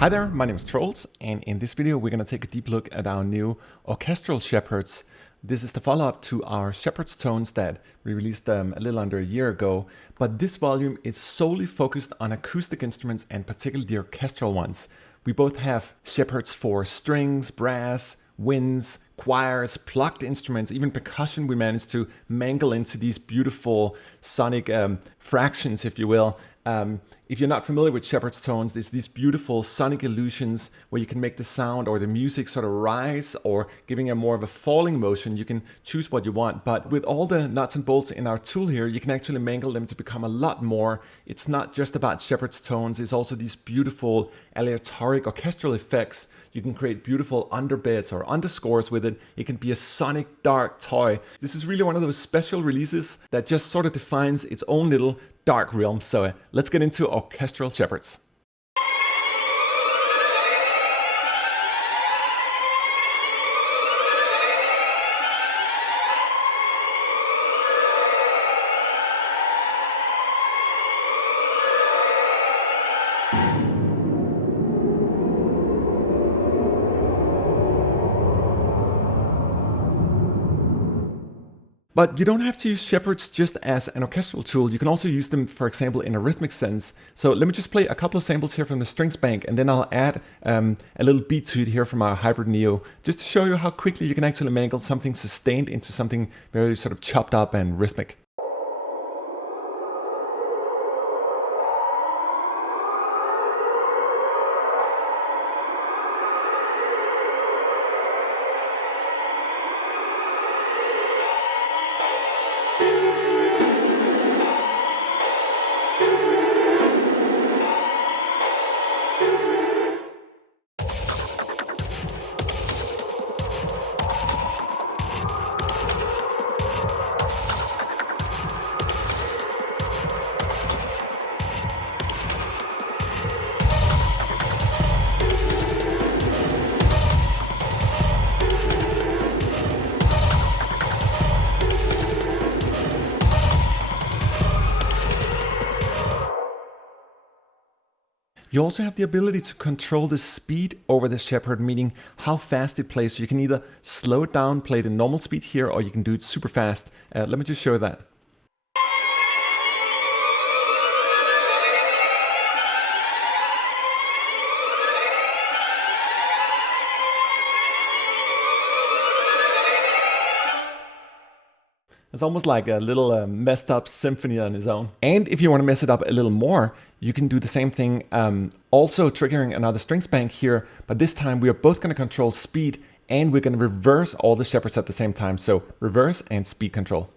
Hi there, my name is Troels, and in this video we're going to take a deep look at our new orchestral Shepards. This is the follow-up to our Shepards Tones that we released a little under a year ago, but this volume is solely focused on acoustic instruments and particularly the orchestral ones. We both have Shepards for strings, brass, winds, choirs, plucked instruments, even percussion we managed to mangle into these beautiful sonic fractions, if you will. If you're not familiar with Shepards Tones, there's these beautiful sonic illusions where you can make the sound or the music sort of rise or giving a more of a falling motion. You can choose what you want, but with all the nuts and bolts in our tool here, you can actually mangle them to become a lot more. It's not just about Shepards Tones, it's also these beautiful aleatoric orchestral effects. You can create beautiful underbeds or underscores with it. It can be a sonic dark toy. This is really one of those special releases that just sort of defines its own little dark realm. So let's get into orchestral Shepards. But you don't have to use Shepards just as an orchestral tool. You can also use them, for example, in a rhythmic sense. So let me just play a couple of samples here from the strings bank, and then I'll add a little beat to it here from our Hybrid Neo, just to show you how quickly you can actually mangle something sustained into something very sort of chopped up and rhythmic. You also have the ability to control the speed over the Shepherd, meaning how fast it plays. So you can either slow it down, play the normal speed here, or you can do it super fast. Let me just show you that. It's almost like a little messed up symphony on its own. And if you want to mess it up a little more, you can do the same thing, also triggering another strings bank here, but this time we are both going to control speed and we're going to reverse all the Shepards at the same time. So reverse and speed control.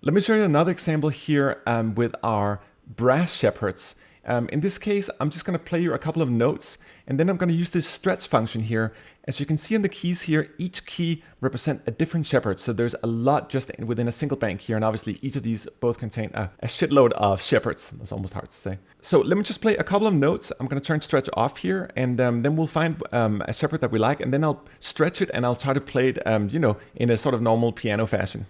Let me show you another example here with our brass Shepards. In this case, I'm just going to play you a couple of notes, and then I'm going to use this stretch function here. As you can see in the keys here, each key represents a different Shepherd. So there's a lot just within a single bank here, and obviously each of these both contain a shitload of Shepards. That's almost hard to say. So let me just play a couple of notes. I'm going to turn stretch off here, and then we'll find a Shepherd that we like, and then I'll stretch it and I'll try to play it, in a sort of normal piano fashion.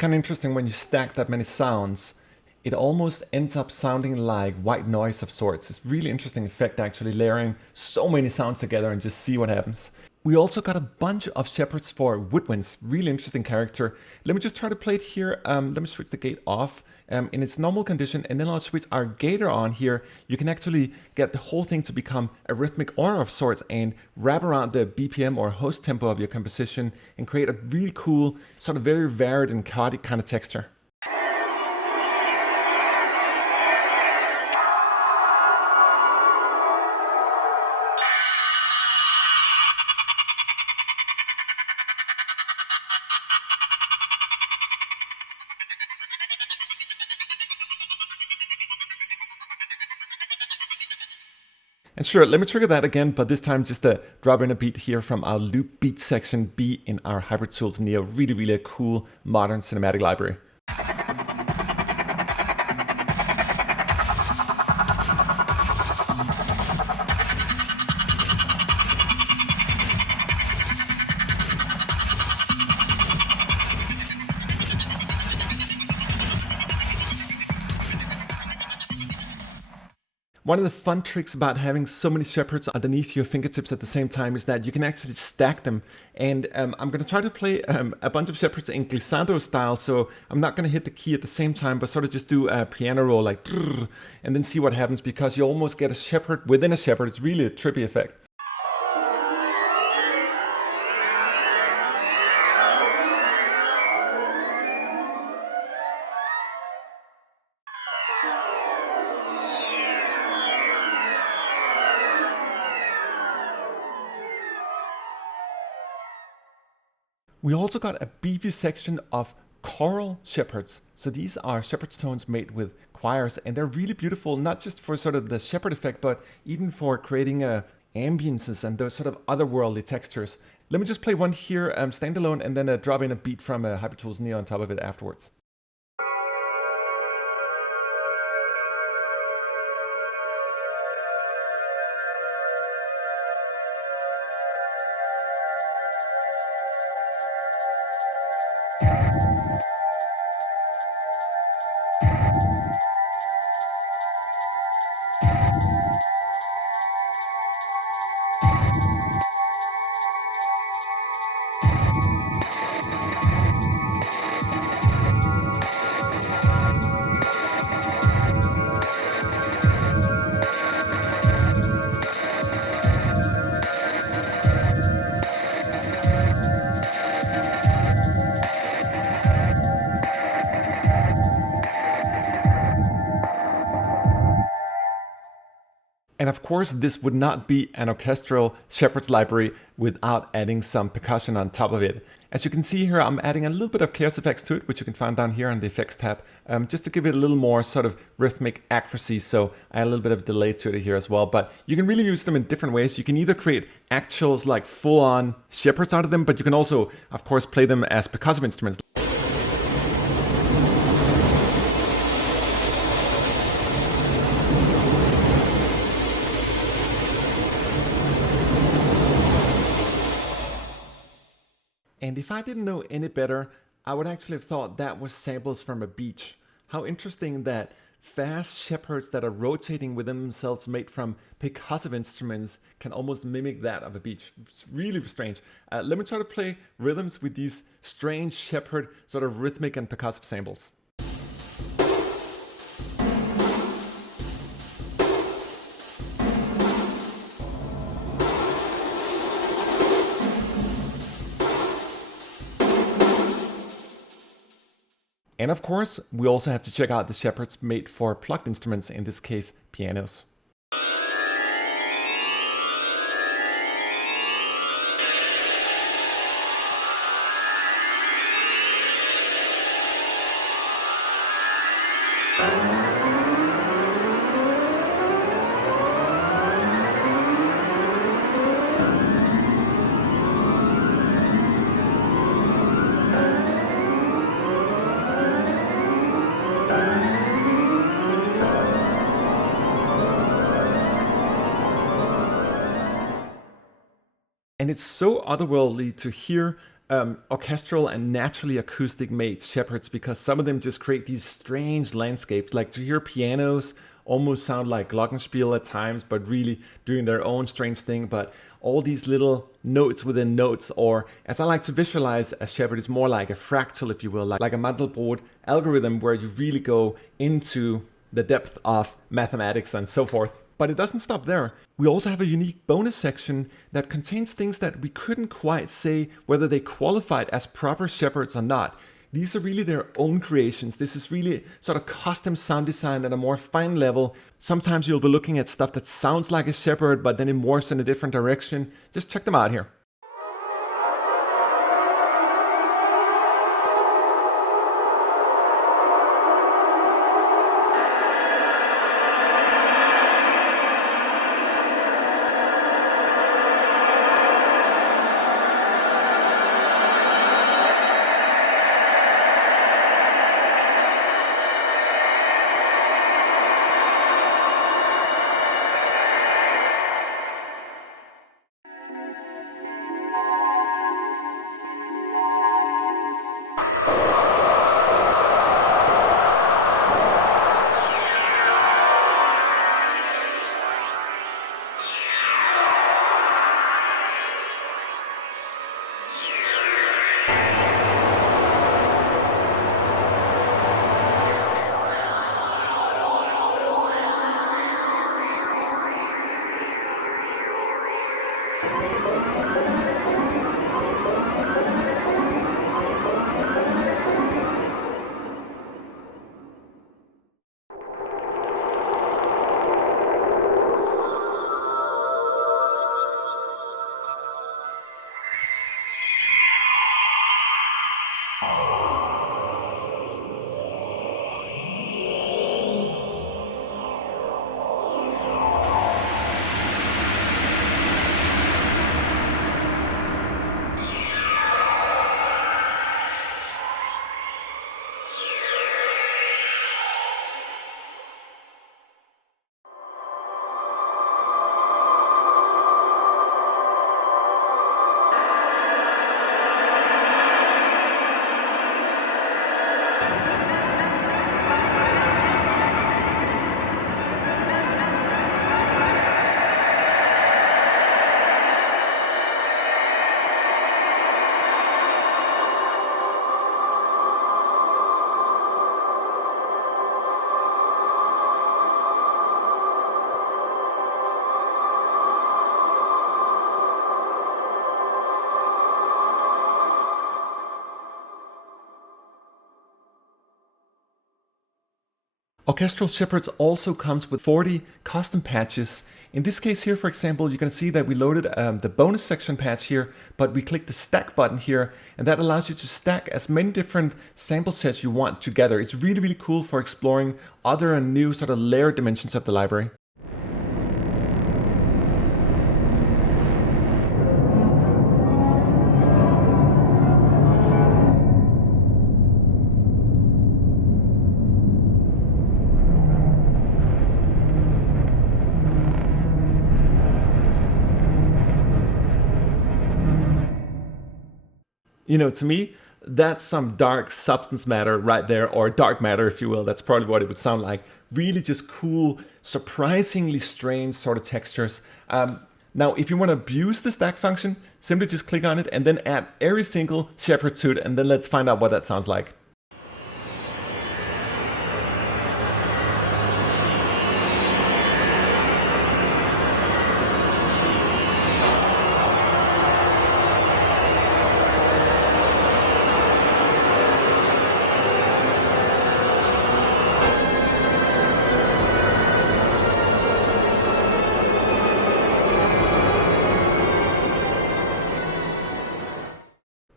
kind of interesting when you stack that many sounds. It almost ends up sounding like white noise of sorts. It's really interesting effect actually, layering so many sounds together and just see what happens. We also got a bunch of Shepards for Whitman's, really interesting character. Let me just try to play it here. Let me switch the gate off in its normal condition, and then I'll switch our gator on here. You can actually get the whole thing to become a rhythmic aura of sorts and wrap around the BPM or host tempo of your composition and create a really cool, sort of very varied and chaotic kind of texture. And sure, let me trigger that again, but this time just drop in a beat here from our loop beat section B in our Hybrid Tools Neo. Really a cool modern cinematic library. One of the fun tricks about having so many Shepards underneath your fingertips at the same time is that you can actually stack them. And I'm going to try to play a bunch of Shepards in glissando style, so I'm not going to hit the key at the same time, but sort of just do a piano roll like, and then see what happens, because you almost get a Shepard within a Shepard. It's really a trippy effect. We also got a beefy section of choral Shepards. So these are Shepards tones made with choirs, and they're really beautiful, not just for sort of the Shepard effect, but even for creating ambiences and those sort of otherworldly textures. Let me just play one here standalone, and then drop in a beat from Hybrid Tools Neo on top of it afterwards. And of course, this would not be an orchestral Shepards library without adding some percussion on top of it. As you can see here, I'm adding a little bit of chaos effects to it, which you can find down here on the effects tab, just to give it a little more sort of rhythmic accuracy. So I add a little bit of delay to it here as well, but you can really use them in different ways. You can either create actuals like full-on Shepards out of them, but you can also, of course, play them as percussive instruments. And if I didn't know any better, I would actually have thought that was samples from a beach. How interesting that fast Shepards that are rotating within themselves made from percussive instruments can almost mimic that of a beach. It's really strange. Let me try to play rhythms with these strange Shepard sort of rhythmic and percussive samples. And of course, we also have to check out the Shepards made for plucked instruments, in this case, pianos. And it's so otherworldly to hear orchestral and naturally acoustic made Shepards, because some of them just create these strange landscapes. Like, to hear pianos almost sound like glockenspiel at times, but really doing their own strange thing. But all these little notes within notes, or as I like to visualize a Shepard, is more like a fractal, if you will, like a Mandelbrot algorithm, where you really go into the depth of mathematics and so forth. But it doesn't stop there. We also have a unique bonus section that contains things that we couldn't quite say whether they qualified as proper Shepards or not. These are really their own creations. This is really sort of custom sound design at a more fine level. Sometimes you'll be looking at stuff that sounds like a Shepard, but then it morphs in a different direction. Just check them out here. Orchestral Shepards also comes with 40 custom patches. In this case here, for example, you can see that we loaded the bonus section patch here, but we click the stack button here, and that allows you to stack as many different sample sets you want together. It's really, really cool for exploring other and new sort of layered dimensions of the library. You know, to me, that's some dark substance matter right there, or dark matter, if you will. That's probably what it would sound like. Really just cool, surprisingly strange sort of textures. Now, if you want to abuse the stack function, simply just click on it and then add every single Shepard to it, and then let's find out what that sounds like.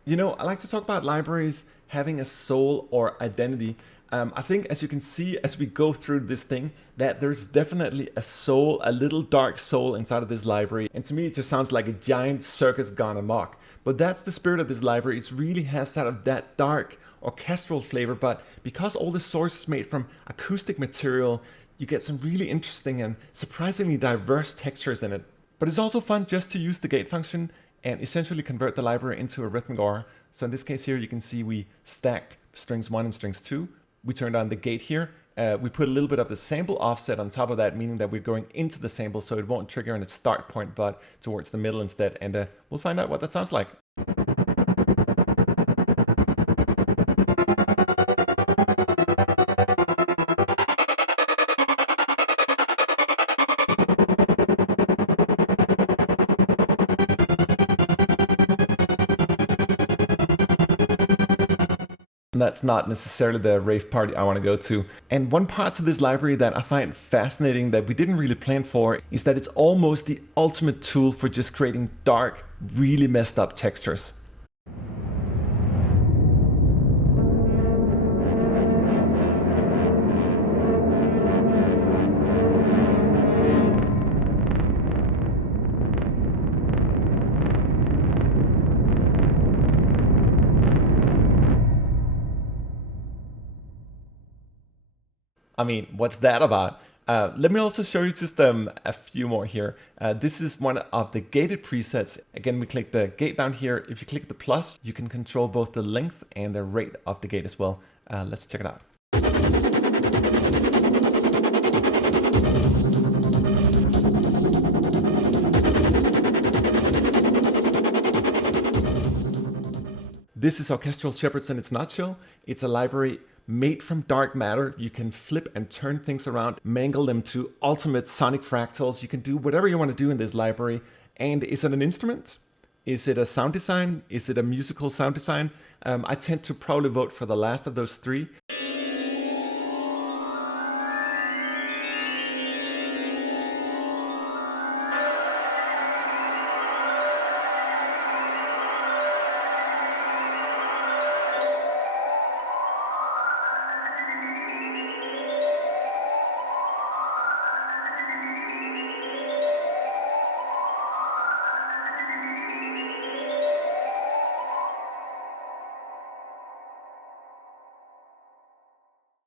You know, I like to talk about libraries having a soul or identity. I think, as you can see as we go through this thing, that there's definitely a soul, a little dark soul inside of this library. And to me, it just sounds like a giant circus gone amok. But that's the spirit of this library. It really has sort of that dark orchestral flavor, but because all the source is made from acoustic material, you get some really interesting and surprisingly diverse textures in it. But it's also fun just to use the gate function and essentially convert the library into a rhythmic OR. So in this case here, you can see we stacked strings 1 and strings 2. We turned on the gate here. We put a little bit of the sample offset on top of that, meaning that we're going into the sample, so it won't trigger in its start point, but towards the middle instead. And we'll find out what that sounds like. That's not necessarily the rave party I want to go to. And one part to this library that I find fascinating that we didn't really plan for is that it's almost the ultimate tool for just creating dark, really messed up textures. I mean, what's that about? Let me also show you just a few more here. This is one of the gated presets. Again, we click the gate down here. If you click the plus, you can control both the length and the rate of the gate as well. Let's check it out. This is Orchestral Shepards in its nutshell. It's a library made from dark matter. You can flip and turn things around, mangle them to ultimate sonic fractals. You can do whatever you want to do in this library. And is it an instrument? Is it a sound design? Is it a musical sound design? I tend to probably vote for the last of those three.